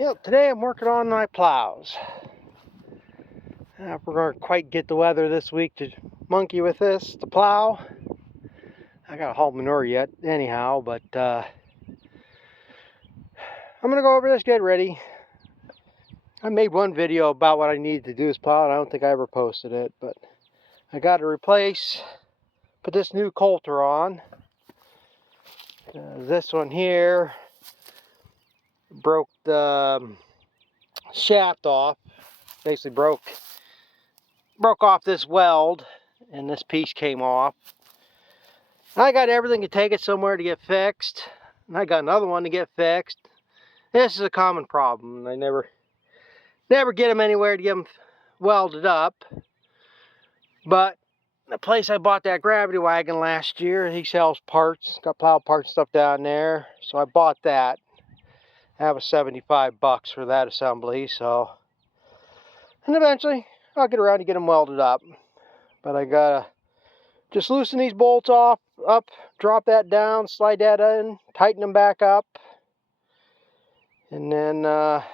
Yep, today I'm working on my plows. We're going to quite get the weather this week to monkey with this, to plow. I got to haul manure yet anyhow, but I'm going to go over this, get ready. I made one video about what I needed to do this plow, and I don't think I ever posted it, but I got to put this new coulter on. This one here broke the shaft off, basically broke off this weld, and this piece came off. I got everything to take it somewhere to get fixed, and I got another one to get fixed. This is a common problem. I never get them anywhere to get them welded up. But the place I bought that gravity wagon last year, he sells parts, got plow parts stuff down there, so I bought that. That was $75 for that assembly, so, and eventually I'll get around to get them welded up. But I gotta just loosen these bolts off, drop that down, slide that in, tighten them back up, and then I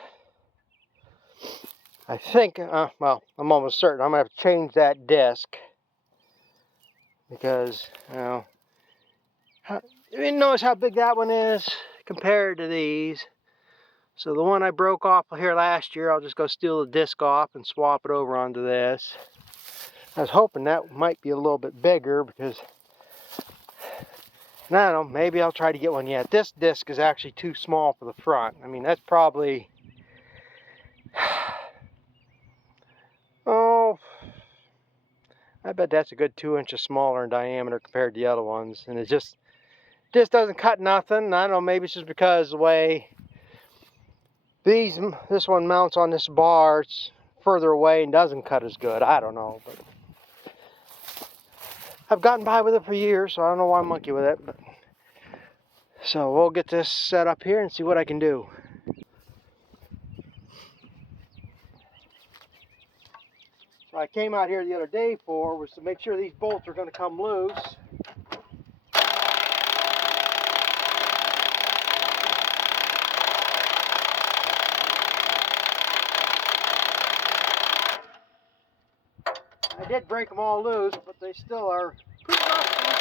think, well, I'm almost certain I'm gonna have to change that disc, because, you notice how big that one is compared to these. So the one I broke off here last year, I'll just go steal the disc off and swap it over onto this. I was hoping that might be a little bit bigger, because I don't know, maybe I'll try to get one yet. This disc is actually too small for the front. I mean, that's probably, oh, I bet that's a good 2 inches smaller in diameter compared to the other ones. And it just doesn't cut nothing. I don't know, maybe it's just because the way this one mounts on this bar, it's further away and doesn't cut as good. I don't know, but I've gotten by with it for years, so I don't know why I'm monkey with it. But so we'll get this set up here and see what I can do. So I came out here the other day was to make sure these bolts are going to come loose. I did break them all loose, but they still are pretty rusty.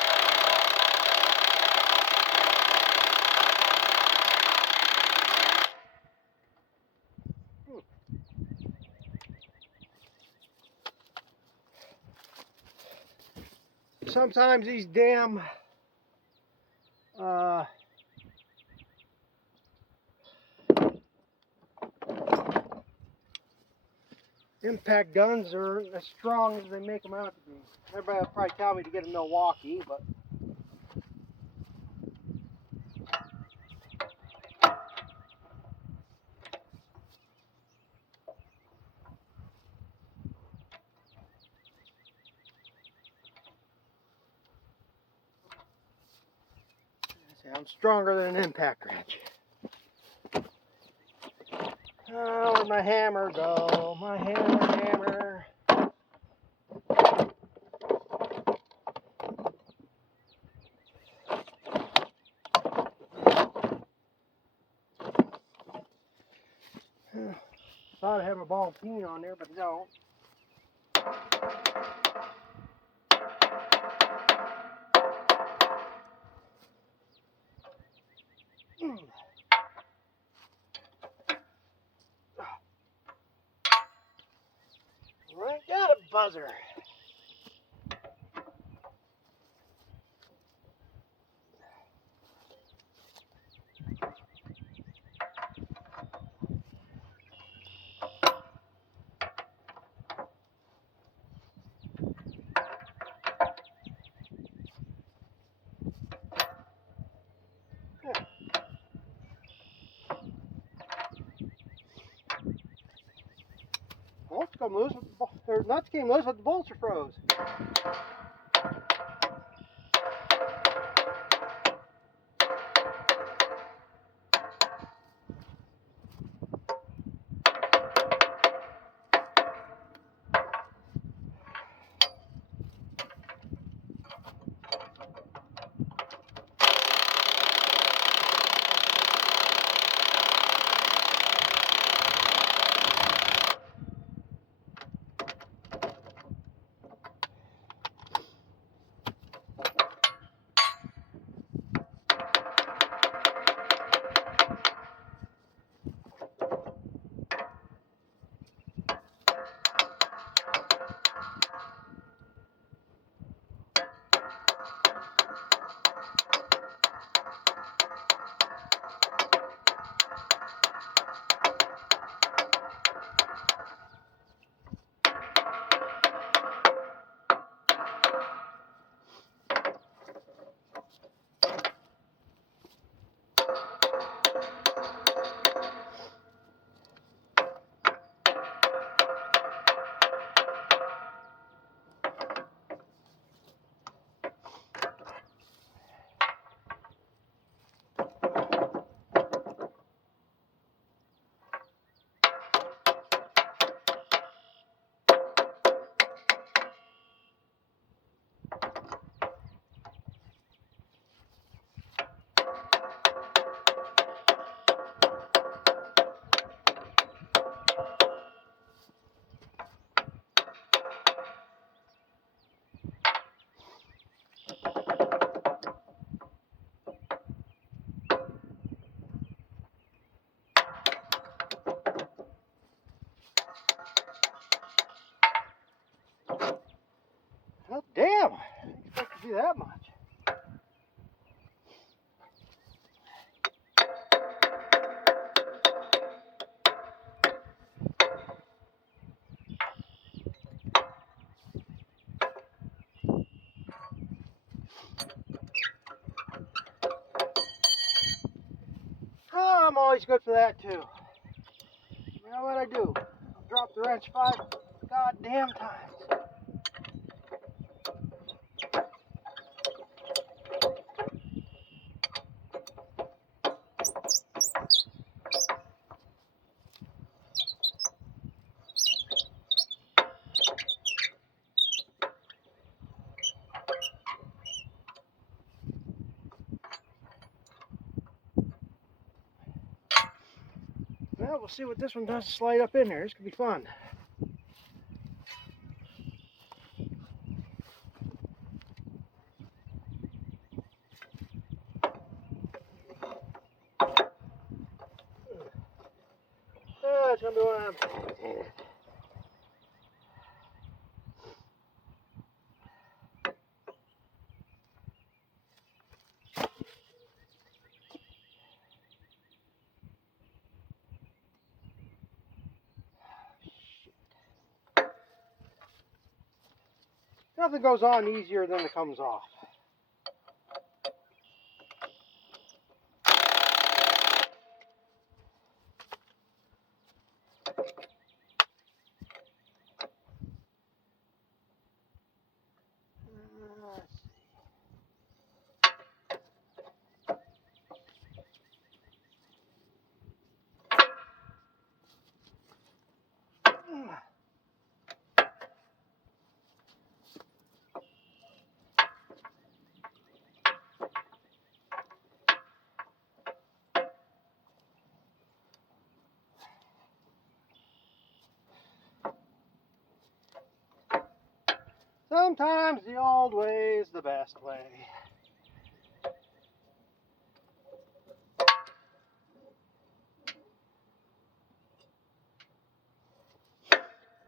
Sometimes these damn impact guns are as strong as they make them out to be. Everybody will probably tell me to get a Milwaukee, but I'm stronger than an impact wrench. Oh, where'd my hammer go? My hammer. Thought I had my ball and peen on there, but I don't. Right, got a buzzer. Bolts come loose, or nuts came loose, but the bolts are froze. that much. Oh, I'm always good for that too. You know what I do? I'll drop the wrench 5 goddamn times. Well, we'll see what this one does to slide up in there. This could be fun. Oh, it's gonna be one of them. Nothing goes on easier than it comes off. Sometimes the old way is the best way.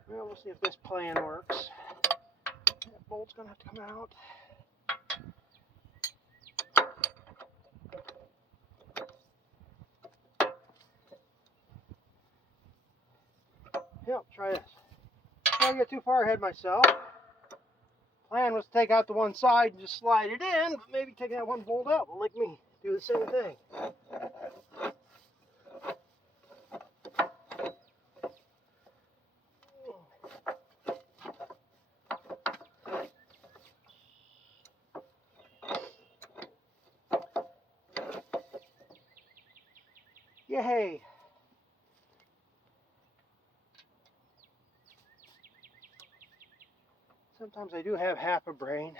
Well, we'll see if this plan works. That bolt's gonna have to come out. Yep, try this. Don't get too far ahead myself. Plan was to take out the one side and just slide it in, but maybe taking that one bolt out will make me do the same thing. Yay! Sometimes I do have half a brain.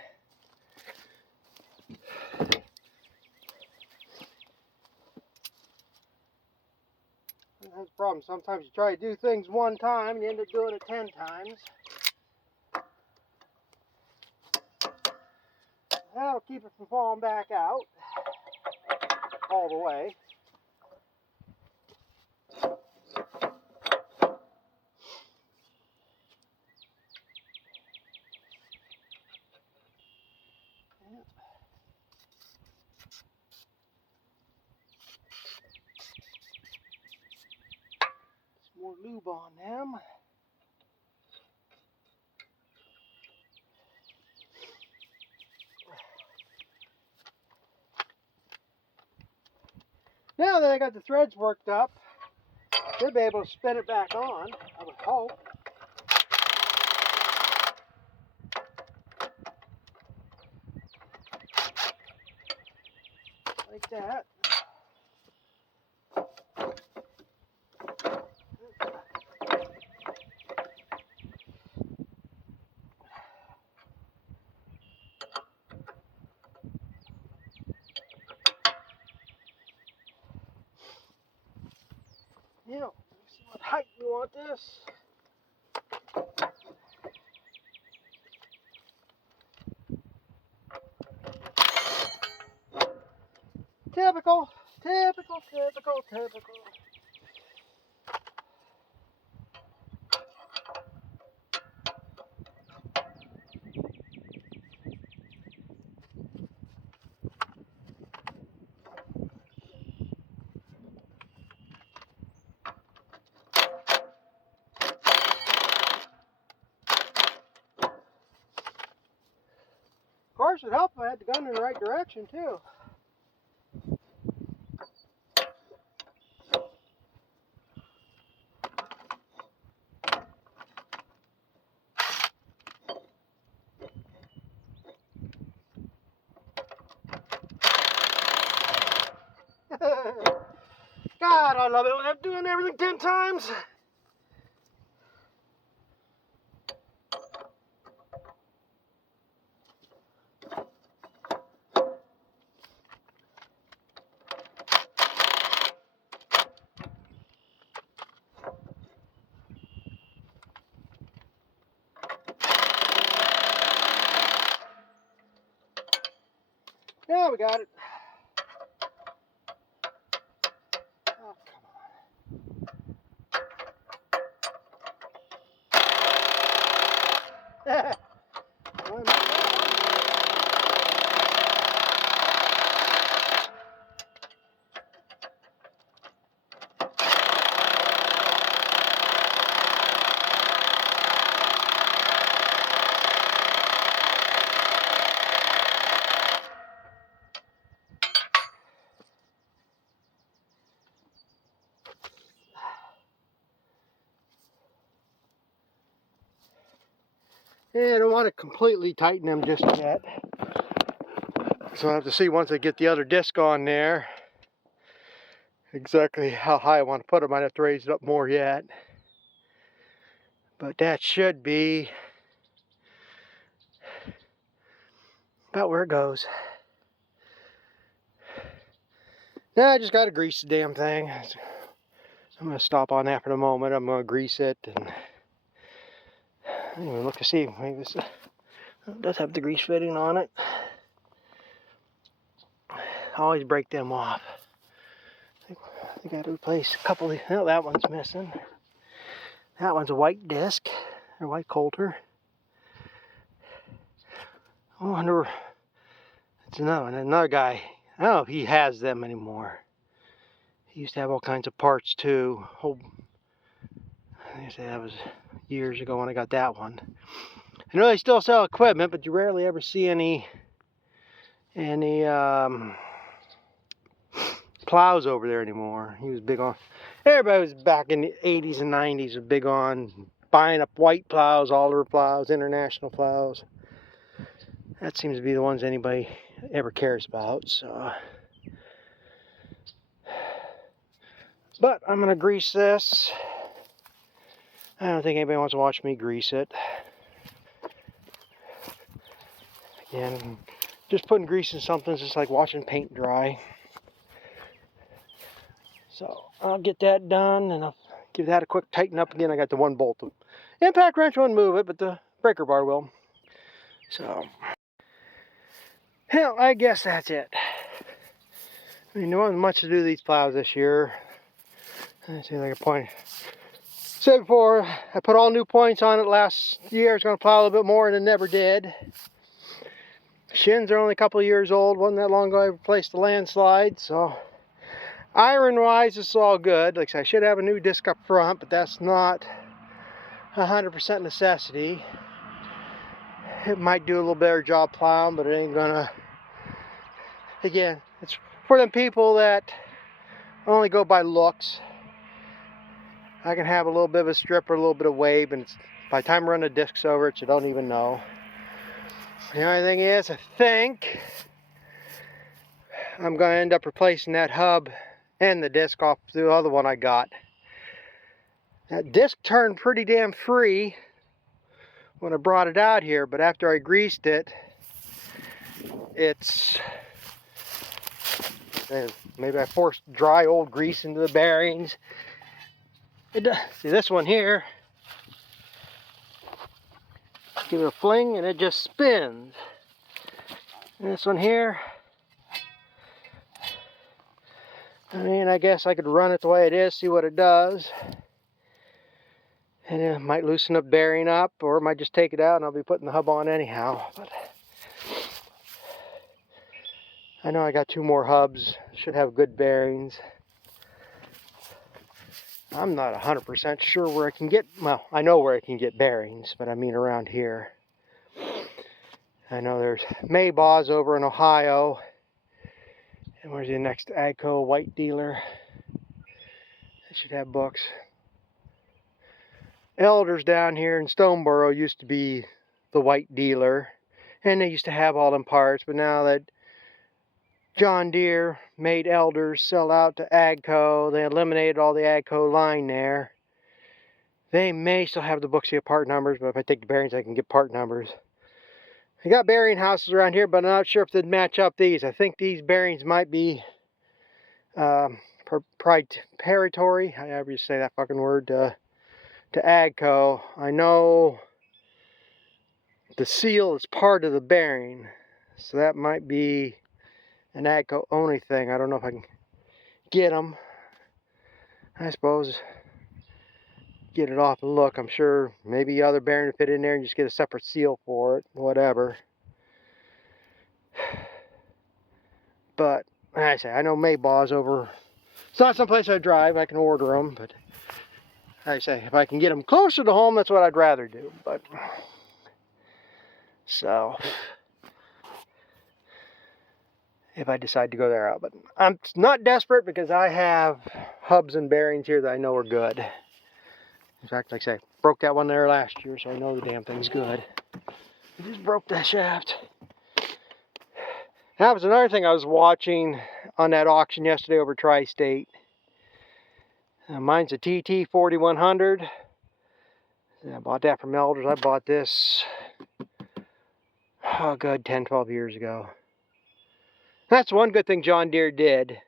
That's the problem. Sometimes you try to do things one time and you end up doing it 10 times. That'll keep it from falling back out all the way. Some more lube on them. Now that I got the threads worked up, should be able to spin it back on, I would hope. Like that. Yeah, let's see what height we want this. Typical, typical, typical, typical. course, it'd help if I had the gun in the right direction, too. God, I love it when I'm doing everything 10 times. Yeah, we got it. Oh, come on. Well, not Yeah, I don't want to completely tighten them just yet. So I have to see once I get the other disc on there exactly how high I want to put it. I might have to raise it up more yet. But that should be about where it goes. Now I just got to grease the damn thing. I'm going to stop on that for the moment. I'm going to grease it. And anyway, look to see. Maybe this does have the grease fitting on it. I always break them off. I think I got to replace a couple of. Well, that one's missing. That one's a white disc, or white coulter. I wonder. It's another guy. I don't know if he has them anymore. He used to have all kinds of parts too. I guess that was years ago when I got that one. I know they still sell equipment, but you rarely ever see any plows over there anymore. He was big on. Everybody was back in the 80s and 90s was big on buying up white plows, Oliver plows, international plows. That seems to be the ones anybody ever cares about. So, but I'm gonna grease this. I don't think anybody wants to watch me grease it. Again, just putting grease in something is just like watching paint dry. So I'll get that done and I'll give that a quick tighten up again. I got the one bolt. The impact wrench won't move it, but the breaker bar will. So, hell, I guess that's it. I mean, there wasn't much to do these plows this year. Let's see if I can point. Said before, I put all new points on it last year. I was going to plow a little bit more and it never did. Shins are only a couple of years old. Wasn't that long ago I replaced the landslide, so iron-wise, it's all good. Like I said, I should have a new disc up front, but that's not 100% necessity. It might do a little better job plowing, but it ain't gonna. Again, it's for them people that only go by looks. I can have a little bit of a strip or a little bit of wave, and by the time I run the discs over it, you don't even know. The only thing is, I think I'm going to end up replacing that hub and the disc off the other one I got. That disc turned pretty damn free when I brought it out here, but after I greased it, maybe I forced dry old grease into the bearings. See this one here, give it a fling and it just spins. And this one here, I mean, I guess I could run it the way it is, see what it does. And it might loosen up bearing up, or it might just take it out and I'll be putting the hub on anyhow. But I know I got 2 more hubs, should have good bearings. I'm not 100% sure where I can get, well, I know where I can get bearings, but I mean around here. I know there's Maybaws over in Ohio. And where's the next AGCO white dealer? They should have books. Elders down here in Stoneboro used to be the white dealer. And they used to have all them parts. But now that John Deere made Elders sell out to AGCO, they eliminated all the AGCO line there. They may still have the books here part numbers, but if I take the bearings, I can get part numbers. I got bearing houses around here, but I'm not sure if they'd match up these. I think these bearings might be proprietary, however you say that fucking word, to AGCO. I know the seal is part of the bearing, so that might be an AGCO only thing. I don't know if I can get them. I suppose get it off and look. I'm sure maybe other bearing to fit in there and just get a separate seal for it, whatever. But like I say, I know Maybaw's over. It's not someplace I drive. I can order them, but like I say, if I can get them closer to home, that's what I'd rather do. But so if I decide to go there out, but I'm not desperate because I have hubs and bearings here that I know are good. In fact, like I say, broke that one there last year, so I know the damn thing's good. I just broke that shaft. That was another thing I was watching on that auction yesterday over Tri-State. Mine's a TT 4100. I bought that from Elders. I bought this, oh good, 10, 12 years ago. That's one good thing John Deere did.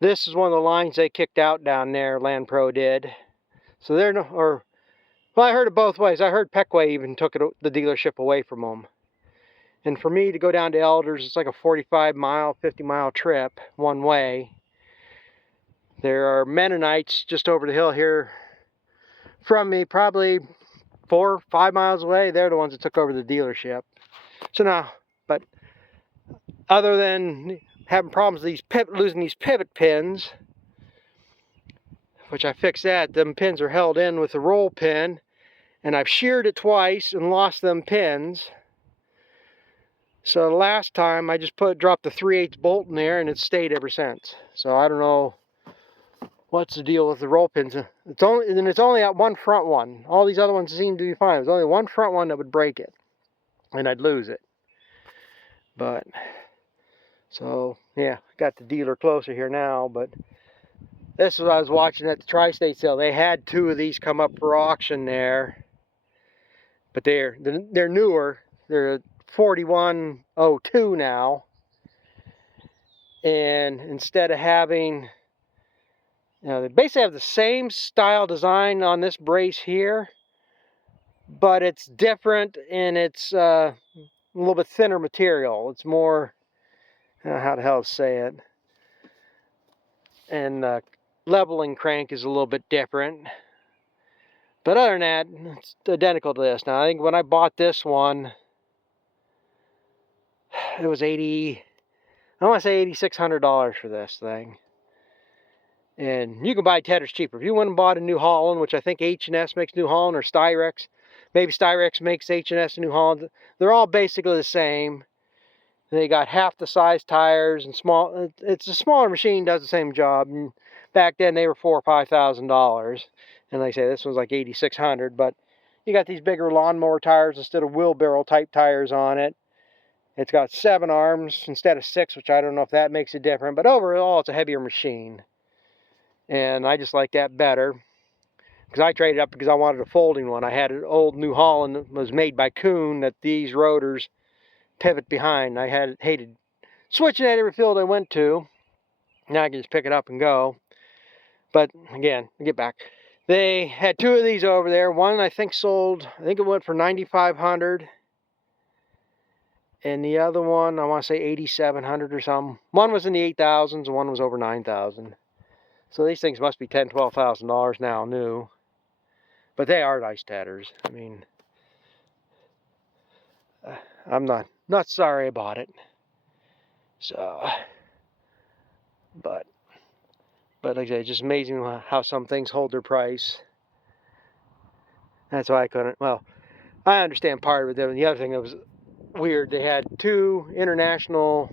This is one of the lines they kicked out down there, Land Pro did. So they're no, or, well, I heard it both ways. I heard Peckway even took the dealership away from them. And for me to go down to Elders, it's like a 45-mile, 50-mile trip one way. There are Mennonites just over the hill here from me, probably 4 or 5 miles away. They're the ones that took over the dealership. So now, but other than having problems with losing these pivot pins, which I fixed that, them pins are held in with a roll pin, and I've sheared it twice and lost them pins. So the last time I just dropped the 3/8 bolt in there, and it's stayed ever since. So I don't know what's the deal with the roll pins. It's only that one front one. All these other ones seem to be fine. There's only one front one that would break it, and I'd lose it. But so yeah, got the dealer closer here now. But this is what I was watching at the Tri-State sale. They had 2 of these come up for auction there, but they're newer. They're 4102 now, and instead of having, they basically have the same style design on this brace here, but it's different, and it's a little bit thinner material. It's more, how the hell to say it, and the leveling crank is a little bit different. But other than that, it's identical to this. Now I think when I bought this one, it was I want to say $8,600 for this thing. And you can buy Tedder's cheaper. If you went and bought a New Holland, which I think H&S makes New Holland, or Styrex, maybe Styrex makes H&S and New Holland, they're all basically the same. They got half the size tires and small. It's a smaller machine, does the same job. And back then they were $4,000 or $5,000, and like I say, this one's like $8,600. But you got these bigger lawnmower tires instead of wheelbarrow type tires on it. It's got 7 arms instead of 6, which I don't know if that makes it different. But overall, it's a heavier machine, and I just like that better. Because I traded up because I wanted a folding one. I had an old New Holland that was made by Kuhn that these rotors pivot behind. I hated switching at every field I went to. Now I can just pick it up and go. But again, get back. They had 2 of these over there. One I think sold, I think it went for $9,500. And the other one, I want to say $8,700 or something. One was in the 8,000s and one was over 9,000. So these things must be $10,000, $12,000 now new. But they are nice tatters. I mean, I'm not sorry about it. So, but like I say, it's just amazing how some things hold their price. That's why I couldn't. Well, I understand part of it. The other thing that was weird. They had 2 international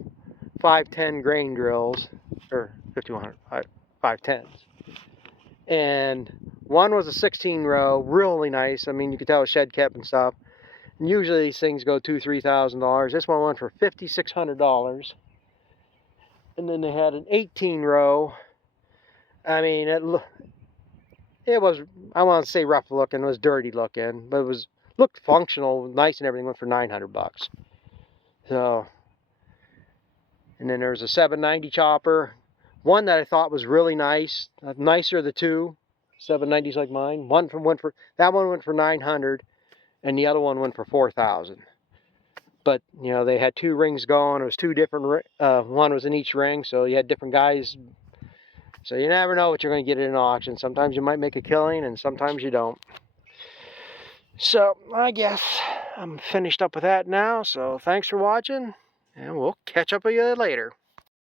510 grain drills, or 5100 510s, and one was a 16 row, really nice. I mean, you could tell it was shed kept and stuff. And usually these things go $2,000–3,000. This one went for $5,600. And then they had an 18 row. I mean, it was, I want to say rough looking, it was dirty looking, but it looked functional, nice and everything. Went for $900. So, and then there's a 790 chopper, one that I thought was really nice, nicer of the 2 790s like mine. That one went for $900, and the other one went for $4,000. But you know, they had 2 rings going. It was 2 different. One was in each ring, so you had different guys. So you never know what you're going to get at an auction. Sometimes you might make a killing, and sometimes you don't. So I guess I'm finished up with that now. So thanks for watching, and we'll catch up with you later.